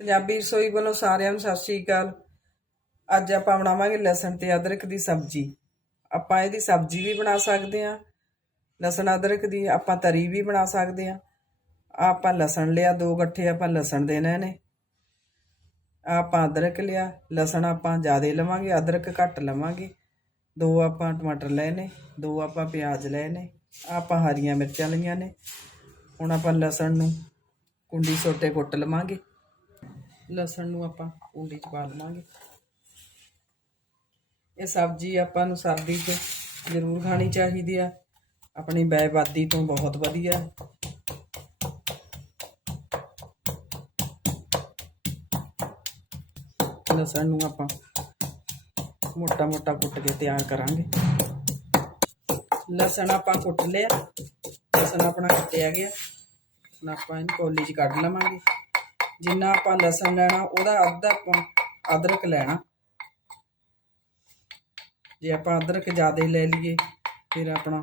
ਪੰਜਾਬੀ ਰਸੋਈ ਵੱਲੋਂ ਸਾਰਿਆਂ ਨੂੰ ਸਤਿ ਸ਼੍ਰੀ ਅਕਾਲ। ਅੱਜ ਆਪਾਂ ਬਣਾਵਾਂਗੇ ਲਸਣ ਤੇ ਅਦਰਕ ਦੀ ਸਬਜ਼ੀ। ਆਪਾਂ ਇਹਦੀ ਸਬਜ਼ੀ ਵੀ ਬਣਾ ਸਕਦੇ ਹਾਂ। ਲਸਣ ਅਦਰਕ ਦੀ ਆਪਾਂ ਤਰੀ ਵੀ ਬਣਾ ਸਕਦੇ ਹਾਂ। ਆਪਾਂ ਲਸਣ ਲਿਆ, ਦੋ ਗੱਠੇ ਆਪਾਂ ਲਸਣ ਦੇਣੇ ਨੇ ਆਹ ਆਪਾਂ ਅਦਰਕ ਲਿਆ, ਲਸਣ ਆਪਾਂ ਜ਼ਿਆਦਾ ਲਵਾਂਗੇ, ਅਦਰਕ ਘੱਟ ਲਵਾਂਗੇ। ਦੋ ਆਪਾਂ ਟਮਾਟਰ ਲਏ ਨੇ ਦੋ ਆਪਾਂ ਪਿਆਜ਼ ਲਏ ਨੇ ਆਪਾਂ ਹਰੀਆਂ ਮਿਰਚਾਂ ਲਈਆਂ ਨੇ। ਹੁਣ ਆਪਾਂ ਲਸਣ ਨੂੰ ਕੁੰਡੀ ਸੋਟੇ ਕੁੱਟ ਲਵਾਂਗੇ। ਲਸਣ ਨੂੰ ਆਪਾਂ ਉਲੀ 'ਚ ਪਾ ਲਵਾਂਗੇ। ਇਹ ਸਬਜ਼ੀ ਆਪਾਂ ਨੂੰ ਸਰਦੀ 'ਚ ਜ਼ਰੂਰ ਖਾਣੀ ਚਾਹੀਦੀ ਆ। ਆਪਣੀ ਬੈਬਾਦੀ ਤੋਂ ਬਹੁਤ ਵਧੀਆ। ਲਸਣ ਨੂੰ ਆਪਾਂ ਮੋਟਾ ਮੋਟਾ ਕੁੱਟ ਕੇ ਤਿਆਰ ਕਰਾਂਗੇ। ਲਸਣ ਆਪਾਂ ਕੁੱਟ ਲਿਆ। ਲਸਣ ਆਪਣਾ ਕੱਟਿਆ ਗਿਆ। ਹੁਣ ਆਪਾਂ ਇਹਨੂੰ ਕੋਲੀ 'ਚ ਕੱਢ ਲਵਾਂਗੇ। ਜਿੰਨਾ ਆਪਾਂ ਲਸਣ ਲੈਣਾ, ਉਹਦਾ ਅੱਧਾ ਆਪਾਂ ਅਦਰਕ ਲੈਣਾ। ਜੇ ਆਪਾਂ ਅਦਰਕ ਜ਼ਿਆਦਾ ਲੈ ਲਈਏ, ਫਿਰ ਆਪਣਾ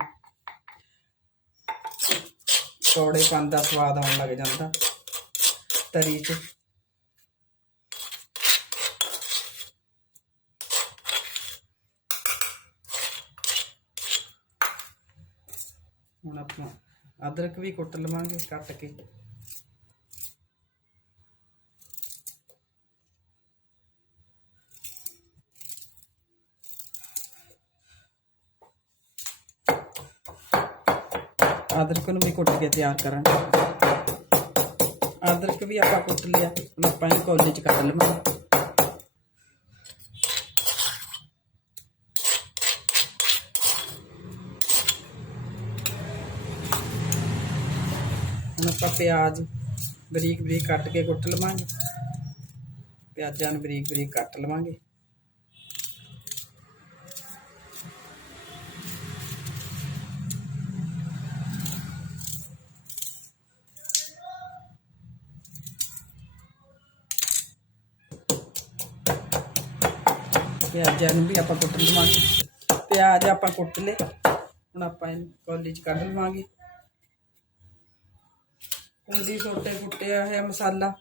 ਕੌੜੇ ਕੰਨ ਦਾ ਸਵਾਦ ਆਉਣ ਲੱਗ ਜਾਂਦਾ, ਤਰੀ 'ਚ। ਹੁਣ ਆਪਾਂ ਅਦਰਕ ਵੀ ਕੁੱਟ ਲਵਾਂਗੇ, ਕੱਟ ਕੇ। ਅਦਰਕ ਨੂੰ ਵੀ ਕੁੱਟ ਕੇ ਤਿਆਰ ਕਰਾਂਗੇ। ਅਦਰਕ ਵੀ ਆਪਾਂ ਕੁੱਟ ਲਿਆ, ਹੁਣ ਆਪਾਂ ਇਹ ਕੋਲੇ ਚ ਕੱਟ ਲਵਾਂਗੇ। ਹੁਣ ਆਪਾਂ ਪਿਆਜ਼ ਬਰੀਕ ਬਰੀਕ ਕੱਟ ਕੇ ਕੁੱਟ ਲਵਾਂਗੇ। ਪਿਆਜ਼ਾਂ ਨੂੰ ਬਰੀਕ ਬਰੀਕ ਕੱਟ ਲਵਾਂਗੇ। ਪਿਆਜ਼ਾਂ ਨੂੰ ਵੀ ਆਪਾਂ ਕੁੱਟ ਲਵਾਂਗੇ। ਪਿਆਜ਼ ਆਪਾਂ ਕੁੱਟ ਲਏ। ਹੁਣ ਆਪਾਂ ਇਹਨੂੰ ਕੌਲੀ 'ਚ ਕੱਢ ਲਵਾਂਗੇ। ਕੁੰਡੀ ਸੋਟੇ ਕੁੱਟਿਆ ਹੋਇਆ ਮਸਾਲਾ।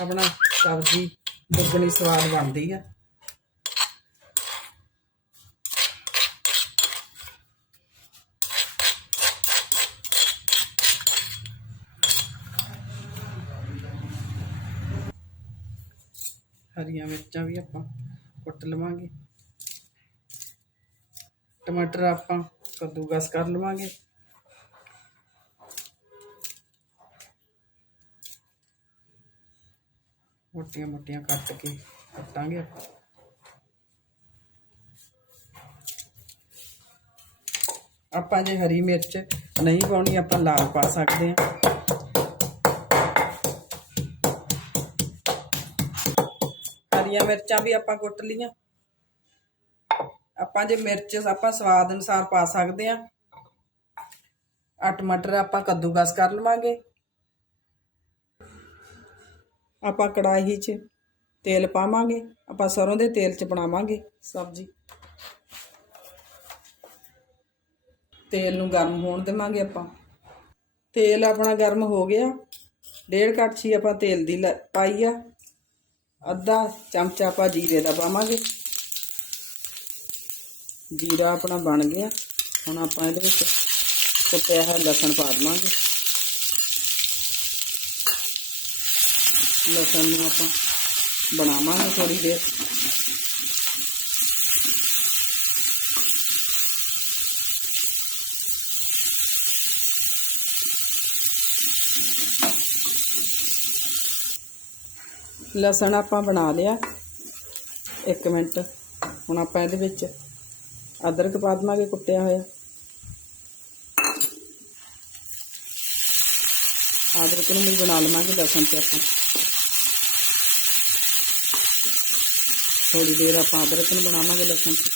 ਆਪਣਾ ਸਬਜ਼ੀ ਦੁੱਗਣੀ ਸਵਾਦ ਬਣਦੀ ਆ। ਹਰੀਆਂ ਮਿਰਚਾਂ ਵੀ ਆਪਾਂ ਕੁੱਟ ਲਵਾਂਗੇ। ਟਮਾਟਰ ਆਪਾਂ ਕੱਦੂਕਸ ਕਰ ਲਵਾਂਗੇ। ਮੋਟੀਆਂ ਮੋਟੀਆਂ ਕੱਟ ਕੇ ਕੱਟਾਂਗੇ ਆਪਾਂ। ਆਪਾਂ ਜੇ ਹਰੀ ਮਿਰਚ ਨਹੀਂ ਪਾਉਣੀ, ਆਪਾਂ ਲਾਲ ਪਾ ਸਕਦੇ ਹਾਂ। ਹਰੀਆਂ ਮਿਰਚਾਂ ਵੀ ਆਪਾਂ ਕੁੱਟ ਲੀਆਂ ਆਪਾਂ ਜੇ ਮਿਰਚ ਆਪਾਂ ਸਵਾਦ ਅਨੁਸਾਰ ਪਾ ਸਕਦੇ ਹਾਂ। ਆ ਟਮਾਟਰ ਆਪਾਂ ਕੱਦੂਕਸ ਕਰ ਲਵਾਂਗੇ। ਆਪਾਂ ਕੜਾਹੀ 'ਚ ਤੇਲ ਪਾਵਾਂਗੇ। ਆਪਾਂ ਸਰੋਂ ਦੇ ਤੇਲ 'ਚ ਬਣਾਵਾਂਗੇ ਸਬਜ਼ੀ। ਤੇਲ ਨੂੰ ਗਰਮ ਹੋਣ ਦੇਵਾਂਗੇ ਆਪਾਂ। ਤੇਲ ਆਪਣਾ ਗਰਮ ਹੋ ਗਿਆ। ਡੇਢ ਕੜਛੀ ਆਪਾਂ ਤੇਲ ਦੀ ਲੈ- ਪਾਈ ਆ। ਅੱਧਾ ਚਮਚਾ ਆਪਾਂ ਜੀਰੇ ਦਾ ਪਾਵਾਂਗੇ। ਜੀਰਾ ਆਪਣਾ ਬਣ ਗਿਆ। ਹੁਣ ਆਪਾਂ ਇਹਦੇ ਵਿੱਚ ਕੁੱਟਿਆ ਹੋਇਆ ਲਸਣ ਪਾ ਦੇਵਾਂਗੇ। ਲਸਣ ਨੂੰ ਆਪਾਂ ਬਣਾਵਾਂਗੇ ਥੋੜੀ ਦੇਰ। ਲਸਣ ਆਪਾਂ ਬਣਾ ਲਿਆ। 1 ਮਿੰਟ। ਹੁਣ ਆਪਾਂ ਇਹਦੇ ਵਿੱਚ ਅਦਰਕ ਪਾ ਦੇਵਾਂਗੇ, ਕੁੱਟਿਆ ਹੋਇਆ। ਅਦਰਕ ਨੂੰ ਵੀ ਬਣਾ ਲਵਾਂਗੇ ਲਸਣ ਤੇ ਆਪਾਂ। ਥੋੜੀ ਦੇਰ ਆਪਾਂ ਅਦਰਕ ਨੂੰ ਬਣਾਵਾਂਗੇ ਲਸਣ ਤੇ।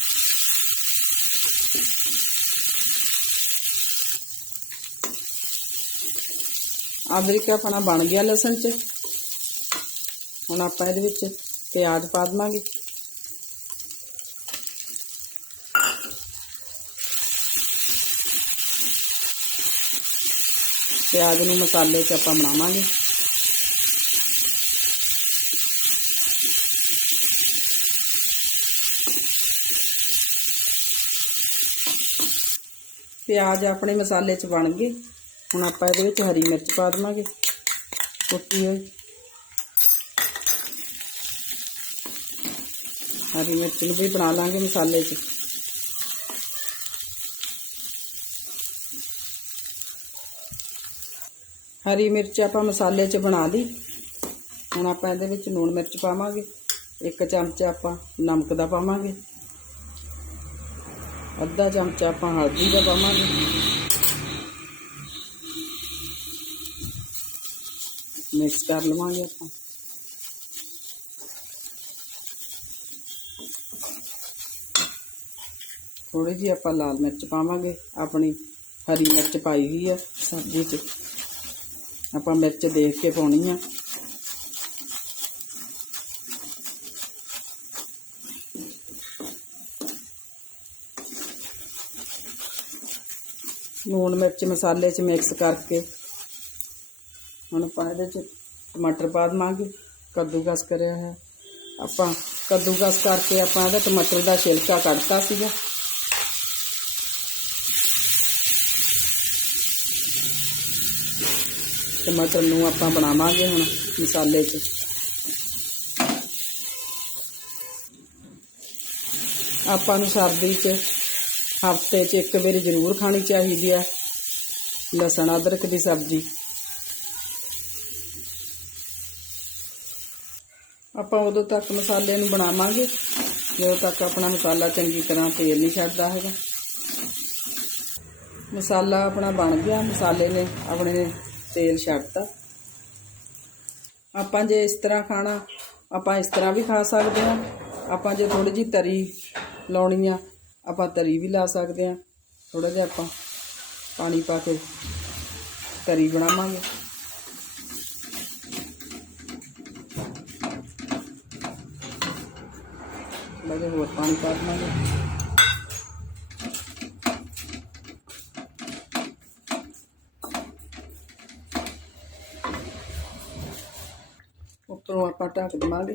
ਅਦਰਕ ਆਪਣਾ ਬਣ ਗਿਆ ਲਸਣ ਚ। ਹੁਣ ਆਪਾਂ ਇਹਦੇ ਵਿੱਚ ਪਿਆਜ਼ ਪਾ ਦਵਾਂਗੇ। ਪਿਆਜ਼ ਨੂੰ ਮਸਾਲੇ 'ਚ ਆਪਾਂ ਬਣਾਵਾਂਗੇ। ਪਿਆਜ਼ ਆਪਣੇ ਮਸਾਲੇ 'ਚ ਬਣ ਗਏ। ਹੁਣ ਆਪਾਂ ਇਹਦੇ ਵਿੱਚ ਹਰੀ ਮਿਰਚ ਪਾ ਦਵਾਂਗੇ। ਕੁੱਟੀ ਹੋਈ। ਹਰੀ ਮਿਰਚ ਨੂੰ ਵੀ ਬਣਾ ਲਾਂਗੇ ਮਸਾਲੇ 'ਚ। ਹਰੀ ਮਿਰਚ ਆਪਾਂ ਮਸਾਲੇ 'ਚ ਬਣਾ ਲਈ। ਹੁਣ ਆਪਾਂ ਇਹਦੇ ਵਿੱਚ ਲੂਣ ਮਿਰਚ ਪਾਵਾਂਗੇ, ਇੱਕ ਚਮਚਾ ਆਪਾਂ ਨਮਕ ਦਾ ਪਾਵਾਂਗੇ। ਅੱਧਾ ਚਮਚਾ ਆਪਾਂ ਹਲਦੀ ਦਾ ਪਾਵਾਂਗੇ। ਮਿਕਸ ਕਰ ਲਵਾਂਗੇ ਆਪਾਂ। ਥੋੜੀ ਜਿਹੀ ਆਪਾਂ ਲਾਲ ਮਿਰਚ ਪਾਵਾਂਗੇ, ਆਪਣੀ ਹਰੀ ਮਿਰਚ ਪਾਈ ਹੋਈ ਆ ਸਬਜ਼ੀ 'ਚ। ਆਪਾਂ ਮਿਰਚ ਦੇਖ ਕੇ ਪਾਉਣੀ ਆ। ਲੂਣ ਮਿਰਚ ਮਸਾਲੇ 'ਚ ਮਿਕਸ ਕਰਕੇ, ਹੁਣ ਆਪਾਂ ਇਹਦੇ 'ਚ ਟਮਾਟਰ ਪਾ ਦੇਵਾਂਗੇ, ਕੱਦੂਕਸ ਕਰਿਆ ਹੈ ਆਪਾਂ ਕੱਦੂਕਸ ਕਰਕੇ ਆਪਾਂ ਇਹਦਾ ਟਮਾਟਰ ਦਾ ਛਿਲਕਾ ਕੱਢਤਾ ਸੀਗਾ। ਮਟਰ ਨੂੰ ਆਪਾਂ ਬਣਾਵਾਂਗੇ ਹੁਣ ਮਸਾਲੇ 'ਚ। ਆਪਾਂ ਨੂੰ ਸਰਦੀ 'ਚ ਹਫ਼ਤੇ 'ਚ ਇੱਕ ਵਾਰੀ ਜ਼ਰੂਰ ਖਾਣੀ ਚਾਹੀਦੀ ਆ, ਲਸਣ, ਅਦਰਕ ਦੀ ਸਬਜ਼ੀ। ਆਪਾਂ ਉਦੋਂ ਤੱਕ ਮਸਾਲੇ ਨੂੰ ਬਣਾਵਾਂਗੇ, ਜਦੋਂ ਤੱਕ ਆਪਣਾ ਮਸਾਲਾ ਚੰਗੀ ਤਰ੍ਹਾਂ ਤੇਲ ਨਹੀਂ ਛੱਡਦਾ ਹੈਗਾ। ਮਸਾਲਾ ਆਪਣਾ ਬਣ ਗਿਆ, ਮਸਾਲੇ ਨੇ ਆਪਣੇ ਤੇਲ ਛੱਡਤਾ। ਆਪਾਂ ਜੇ ਇਸ ਤਰ੍ਹਾਂ ਖਾਣਾ, ਆਪਾਂ ਇਸ ਤਰ੍ਹਾਂ ਵੀ ਖਾ ਸਕਦੇ ਹਾਂ। ਆਪਾਂ ਜੇ ਥੋੜੀ ਜਿਹੀ ਤਰੀ ਲਾਉਣੀ ਆ, ਆਪਾਂ ਤਰੀ ਵੀ ਲਾ ਸਕਦੇ ਹਾਂ। ਥੋੜਾ ਜਿਹਾ ਆਪਾਂ ਪਾਣੀ ਪਾ ਕੇ ਤਰੀ ਬਣਾਵਾਂਗੇ। ਥੋੜਾ ਜਿਹਾ ਹੋਰ ਪਾਣੀ ਪਾ ਦੇਵਾਂਗੇ। ਉੱਪਰੋਂ ਢੱਕ ਦੇਵਾਂਗੇ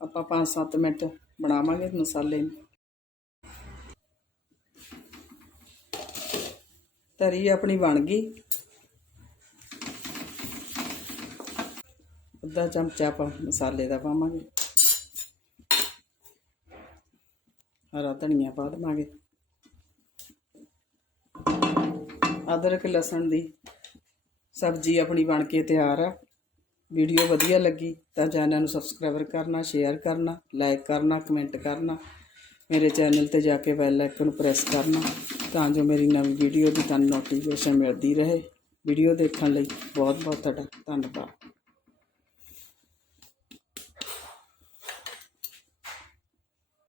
ਆਪਾਂ 5-7 ਮਿੰਟ ਬਣਾਵਾਂਗੇ ਮਸਾਲੇ ਨੂੰ। ਤਰੀ ਆਪਣੀ ਬਣ ਗਈ। ਅੱਧਾ ਚਮਚਾ ਆਪਾਂ ਮਸਾਲੇ ਦਾ ਪਾਵਾਂਗੇ। ਹਰਾ ਧਨੀਆ ਪਾ ਦੇਵਾਂਗੇ। ਅਦਰਕ, ਲਸਣ ਦੀ ਸਬਜ਼ੀ ਆਪਣੀ ਬਣ ਕੇ ਤਿਆਰ ਆ। ਵੀਡੀਓ ਵਧੀਆ ਲੱਗੀ ਤਾਂ ਚੈਨਲ ਨੂੰ ਸਬਸਕ੍ਰਾਈਬ ਕਰਨਾ, ਸ਼ੇਅਰ ਕਰਨਾ, ਲਾਈਕ ਕਰਨਾ, ਕਮੈਂਟ ਕਰਨਾ। ਮੇਰੇ ਚੈਨਲ ਤੇ ਜਾ ਕੇ ਬੈਲ ਆਈਕਨ ਨੂੰ ਪ੍ਰੈਸ ਕਰਨਾ ਤਾਂ ਜੋ ਮੇਰੀ ਨਵੀਂ ਵੀਡੀਓ ਦੀ ਤੁਹਾਨੂੰ ਨੋਟੀਫਿਕੇਸ਼ਨ ਮਿਲਦੀ ਰਹੇ। ਵੀਡੀਓ ਦੇਖਣ ਲਈ ਬਹੁਤ ਬਹੁਤ ਤੁਹਾਡਾ ਧੰਨਵਾਦ।